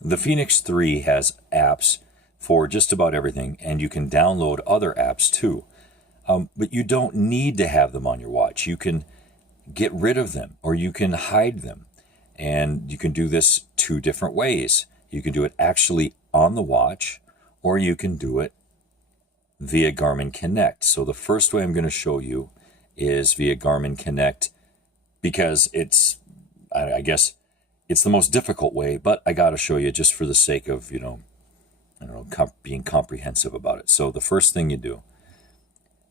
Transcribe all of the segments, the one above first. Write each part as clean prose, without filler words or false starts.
The Fenix 3 has apps for just about everything, and you can download other apps too. But you don't need to have them on your watch. You can get rid of them, or you can hide them. And you can do this two different ways. You can do it actually on the watch, or you can do it via Garmin Connect. So the first way I'm going to show you is via Garmin Connect, because it's, I guess, it's the most difficult way, but I got to show you just for the sake of, being comprehensive about it. So the first thing you do,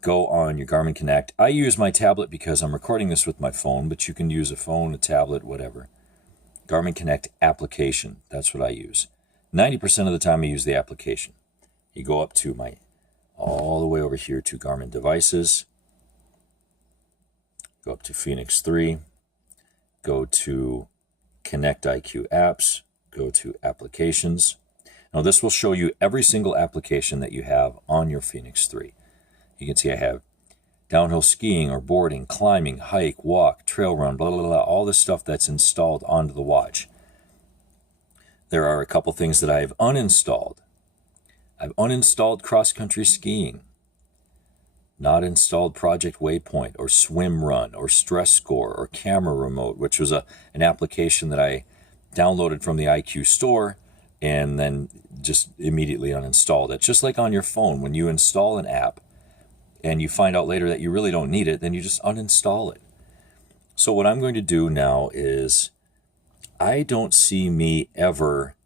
go on your Garmin Connect. I use my tablet because I'm recording this with my phone, but you can use a phone, a tablet, whatever. Garmin Connect application, that's what I use. 90% of the time I use the application. You go up to all the way over here to Garmin devices, go up to Fenix 3, go to Connect IQ apps, go to applications. Now this will show you every single application that you have on your Fenix 3. You can see I have downhill skiing or boarding, climbing, hike, walk, trail run, blah, blah, blah, all this stuff that's installed onto the watch. There are a couple things that I've uninstalled. I've uninstalled cross-country skiing, not installed Project Waypoint or Swim Run or Stress Score or Camera Remote, which was an application that I downloaded from the IQ store and then just immediately uninstalled it. Just like on your phone, when you install an app and you find out later that you really don't need it, then you just uninstall it. So what I'm going to do now is, I don't see me ever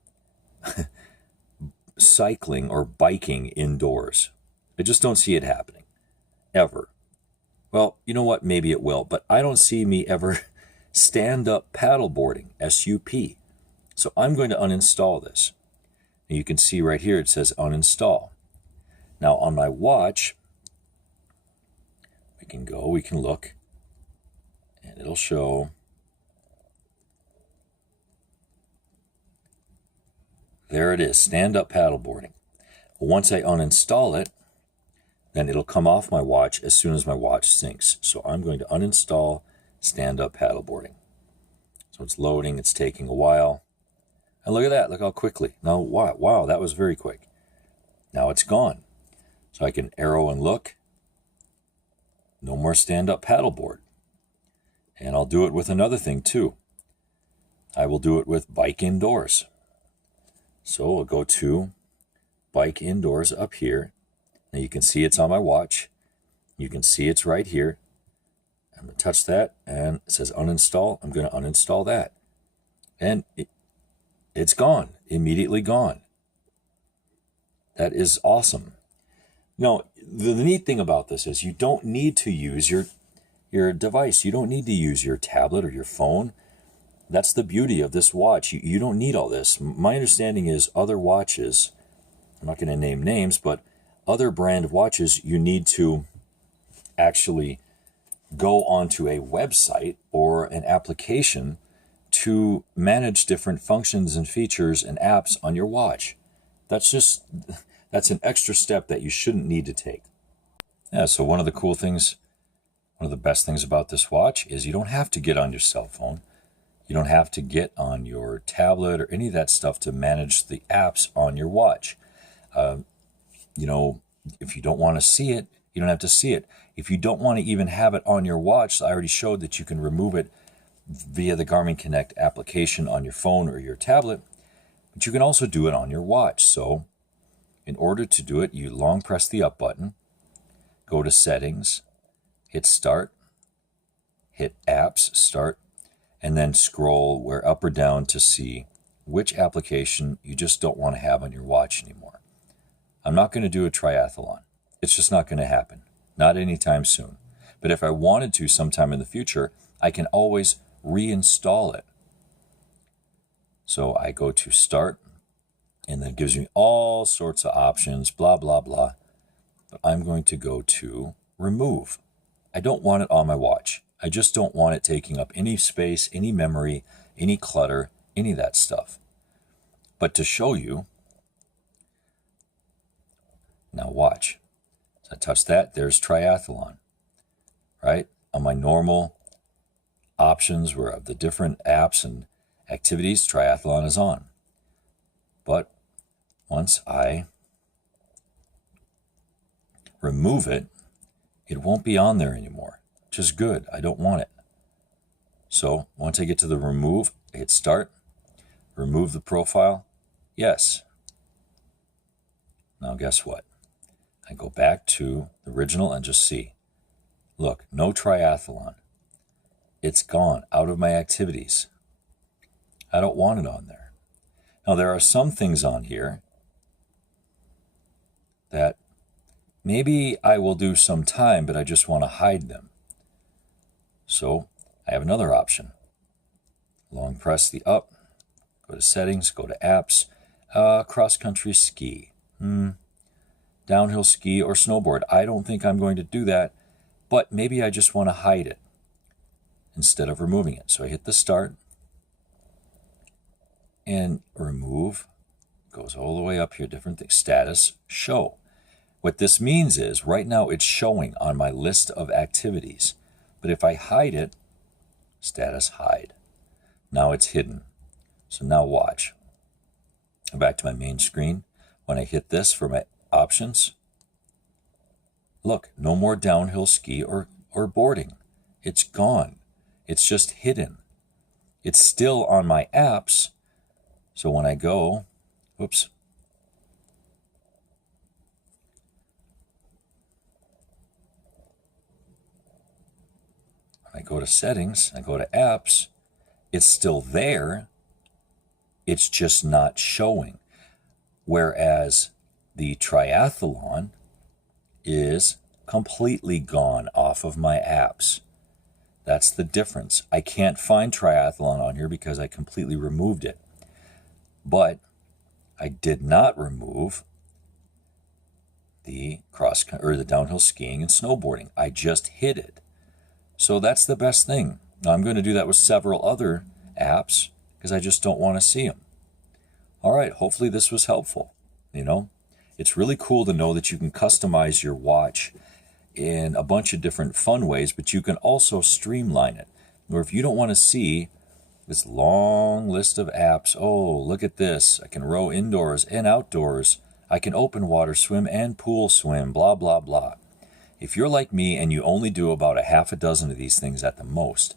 cycling or biking indoors. I just don't see it happening, ever. Well, you know what? Maybe it will, but I don't see me ever stand-up paddleboarding, SUP. So I'm going to uninstall this. And you can see right here it says uninstall. Now on my watch, we can look, and it'll show there it is, stand-up paddleboarding. Once I uninstall it, then it'll come off my watch as soon as my watch syncs. So I'm going to uninstall stand-up paddleboarding. So it's loading, it's taking a while. And look at that, look how quickly. Now, wow, that was very quick. Now it's gone. So I can arrow and look. No more stand-up paddleboard. And I'll do it with another thing too. I will do it with bike indoors. So I'll go to bike indoors up here. Now you can see it's on my watch. You can see it's right here. I'm going to touch that and it says uninstall. I'm going to uninstall that. And it's gone, immediately gone. That is awesome. Now, the neat thing about this is you don't need to use your device. You don't need to use your tablet or your phone. That's the beauty of this watch. You don't need all this. My understanding is other watches, I'm not going to name names, but other brand of watches, you need to actually go onto a website or an application to manage different functions and features and apps on your watch. That's an extra step that you shouldn't need to take. Yeah, so one of the best things about this watch is you don't have to get on your cell phone. You don't have to get on your tablet or any of that stuff to manage the apps on your watch. If you don't want to see it, you don't have to see it. If you don't want to even have it on your watch, I already showed that you can remove it via the Garmin Connect application on your phone or your tablet, but you can also do it on your watch. So in order to do it, you long press the up button, go to settings, hit start, hit apps, start, and then scroll where up or down to see which application you just don't want to have on your watch anymore. I'm not going to do a triathlon. It's just not going to happen. Not anytime soon. But if I wanted to sometime in the future, I can always reinstall it. So I go to start, and then it gives me all sorts of options, blah, blah, blah. But I'm going to go to remove. I don't want it on my watch. I just don't want it taking up any space, any memory, any clutter, any of that stuff. But to show you, now watch. So I touch that, there's triathlon, right? On my normal options where of the different apps and activities, triathlon is on. But once I remove it, it won't be on there anymore, which is good. I don't want it. So once I get to the remove, I hit start, remove the profile, yes. Now guess what? I go back to the original and just see. Look, no triathlon. It's gone out of my activities. I don't want it on there. Now there are some things on here that maybe I will do some time, but I just want to hide them. So I have another option. Long press the up, go to settings, go to apps, cross-country ski, downhill ski or snowboard. I don't think I'm going to do that, but maybe I just want to hide it instead of removing it. So I hit the start and remove, goes all the way up here, different things, status, show. What this means is right now it's showing on my list of activities, but if I hide it, status hide. Now it's hidden. So now watch. Go back to my main screen. When I hit this for my options, look, no more downhill ski or boarding. It's gone. It's just hidden. It's still on my apps. So when I go, whoops, I go to settings, I go to apps, it's still there, it's just not showing. Whereas the triathlon is completely gone off of my apps. That's the difference. I can't find triathlon on here because I completely removed it. But I did not remove the the downhill skiing and snowboarding. I just hid it. So that's the best thing. Now I'm going to do that with several other apps because I just don't want to see them. All right, hopefully this was helpful. You know, it's really cool to know that you can customize your watch in a bunch of different fun ways, but you can also streamline it. Or if you don't want to see this long list of apps, oh, look at this. I can row indoors and outdoors. I can open water swim and pool swim, blah, blah, blah. If you're like me and you only do about a half a dozen of these things at the most,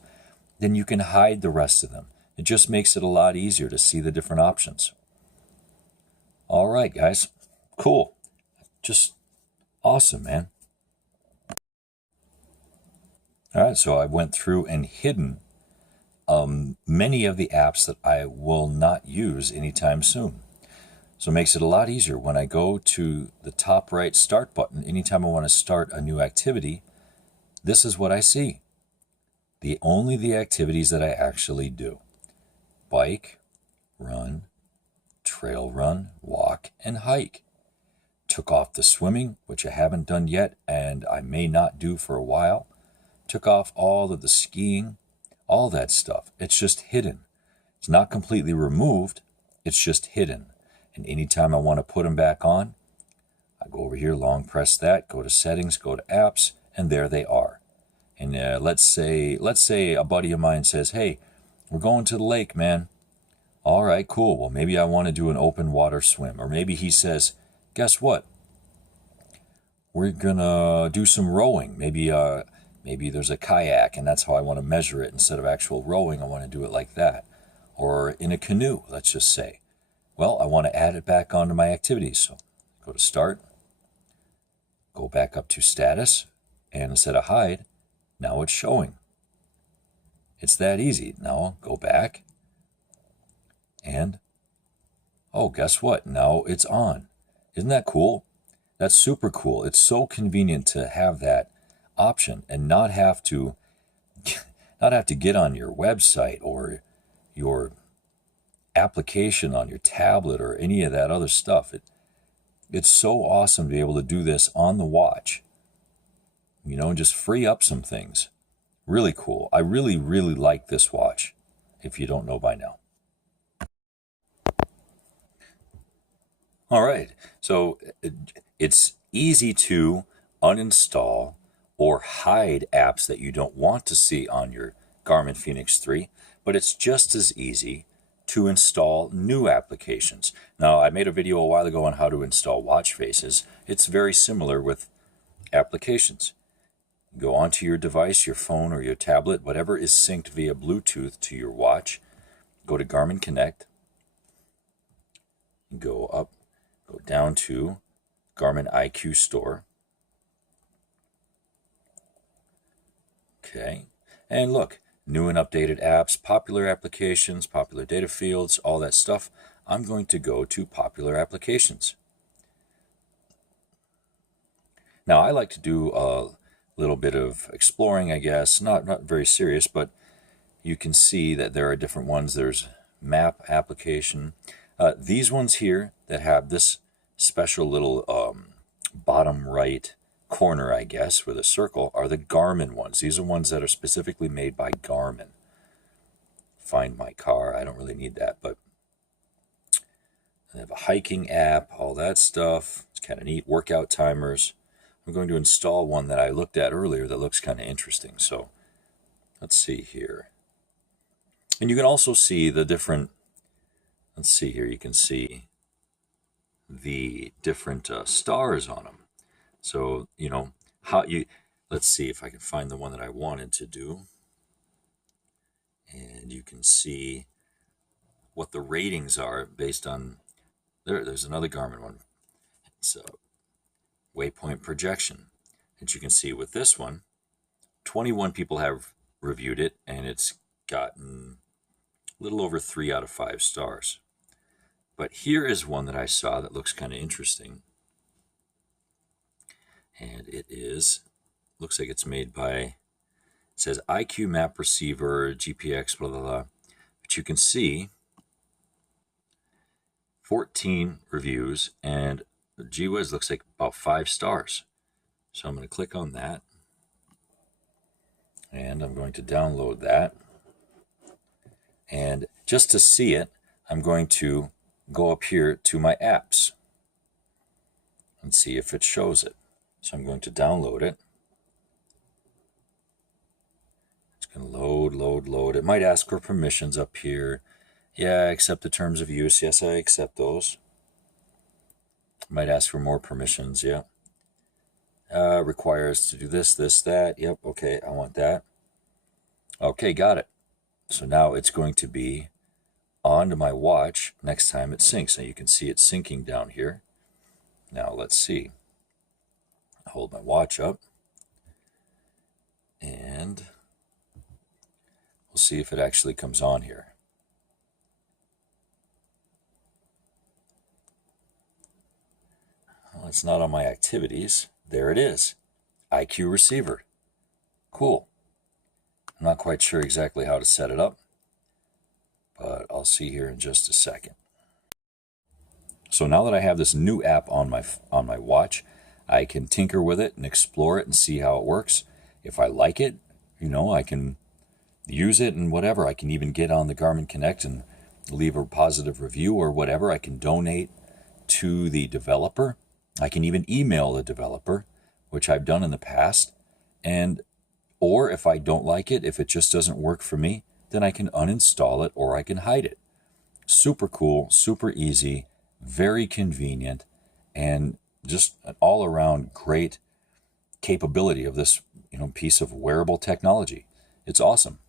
then you can hide the rest of them. It just makes it a lot easier to see the different options. All right, guys. Cool. Just awesome, man. All right, so I went through and hidden many of the apps that I will not use anytime soon. So it makes it a lot easier. When I go to the top right start button, anytime I want to start a new activity, this is what I see. Only the activities that I actually do. Bike, run, trail run, walk, and hike. Took off the swimming, which I haven't done yet and I may not do for a while. Took off all of the skiing, all that stuff. It's just hidden. It's not completely removed. It's just hidden. And anytime I want to put them back on, I go over here, long press that, go to settings, go to apps, and there they are. And let's say a buddy of mine says, hey, we're going to the lake, man. All right, cool. Well, maybe I want to do an open water swim. Or maybe he says, guess what? We're going to do some rowing. Maybe there's a kayak, and that's how I want to measure it. Instead of actual rowing, I want to do it like that. Or in a canoe, let's just say. Well, I want to add it back onto my activities. So go to start, go back up to status, and instead of hide, now it's showing. It's that easy. Now go back, and oh, guess what? Now it's on. Isn't that cool? That's super cool. It's so convenient to have that option and not have to get on your website or your application on your tablet or any of that other stuff. It's so awesome to be able to do this on the watch, you know, and just free up some things. Really cool. I really, really like this watch, if you don't know by now. All right, so it's easy to uninstall or hide apps that you don't want to see on your Garmin Fenix 3, but it's just as easy to install new applications. Now, I made a video a while ago on how to install watch faces. It's very similar with applications. Go onto your device, your phone or your tablet, whatever is synced via Bluetooth to your watch. Go to Garmin Connect. Go up, go down to Garmin IQ Store. Okay, and look, new and updated apps, popular applications, popular data fields, all that stuff. I'm going to go to popular applications. Now, I like to do a little bit of exploring, I guess, not very serious, but you can see that there are different ones. There's map application. These ones here that have this special little bottom right corner, I guess, with a circle, are the Garmin ones. These are ones that are specifically made by Garmin. Find my car, I don't really need that, but they have a hiking app, all that stuff. It's kind of neat. Workout timers. I'm going to install one that I looked at earlier that looks kind of interesting. So let's see here. And you can also see the different, let's see here, you can see the different stars on them. So, you know, let's see if I can find the one that I wanted to do. And you can see what the ratings are based on, there's another Garmin one. So, waypoint projection. And you can see with this one, 21 people have reviewed it, and it's gotten a little over 3 out of 5 stars. But here is one that I saw that looks kind of interesting. And it looks like it's made by, it says IQ Map Receiver, GPX, blah, blah, blah. But you can see 14 reviews, and gee whiz, looks like about 5 stars. So I'm going to click on that. And I'm going to download that. And just to see it, I'm going to go up here to my apps and see if it shows it. So I'm going to download it. It's going to load. It might ask for permissions up here. Yeah, I accept the terms of use. Yes, I accept those. Might ask for more permissions. Yeah. Requires to do this, that. Yep. Okay. I want that. Okay. Got it. So now it's going to be onto my watch next time it syncs. Now you can see it syncing down here. Now let's see. Hold my watch up. And we'll see if it actually comes on here. Well, it's not on my activities. There it is. IQ receiver. Cool. I'm not quite sure exactly how to set it up, but I'll see here in just a second. So now that I have this new app on my watch, I can tinker with it and explore it and see how it works. If I like it, you know, I can use it and whatever. I can even get on the Garmin Connect and leave a positive review or whatever. I can donate to the developer. I can even email the developer, which I've done in the past. Or if I don't like it, if it just doesn't work for me, then I can uninstall it or I can hide it. Super cool, super easy, very convenient, and just an all-around great capability of this, you know, piece of wearable technology. It's awesome.